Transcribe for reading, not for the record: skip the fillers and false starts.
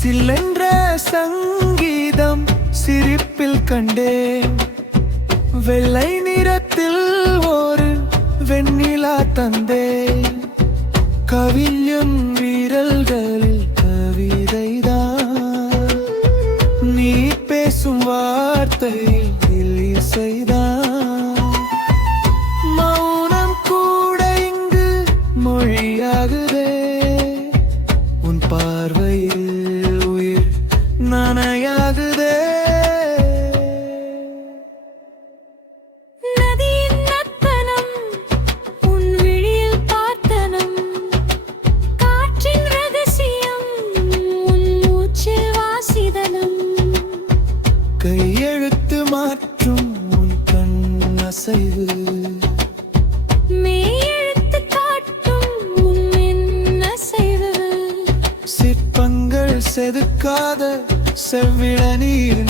சில்லென்ற சங்கீதம் சிரிப்பில் கண்டேன். வெள்ளை நிறத்தில் ஒரு வெண்ணிலா தந்தேன். கவிஞன் வீரல்களில் கவிதைதான், நீ பேசும் வார்த்தையில் இசைதான். மௌனம் கூட இங்கு மொழியாகுதே, உன் பார்வையில் உயிர் நனையாகுதே. கையெழுத்து மாற்றும் உன் கண் அசைவு, மெய்யெழுத்து காட்டும் உன் அசைவு. சிற்பங்கள் செதுக்காத செவ்விள நீர்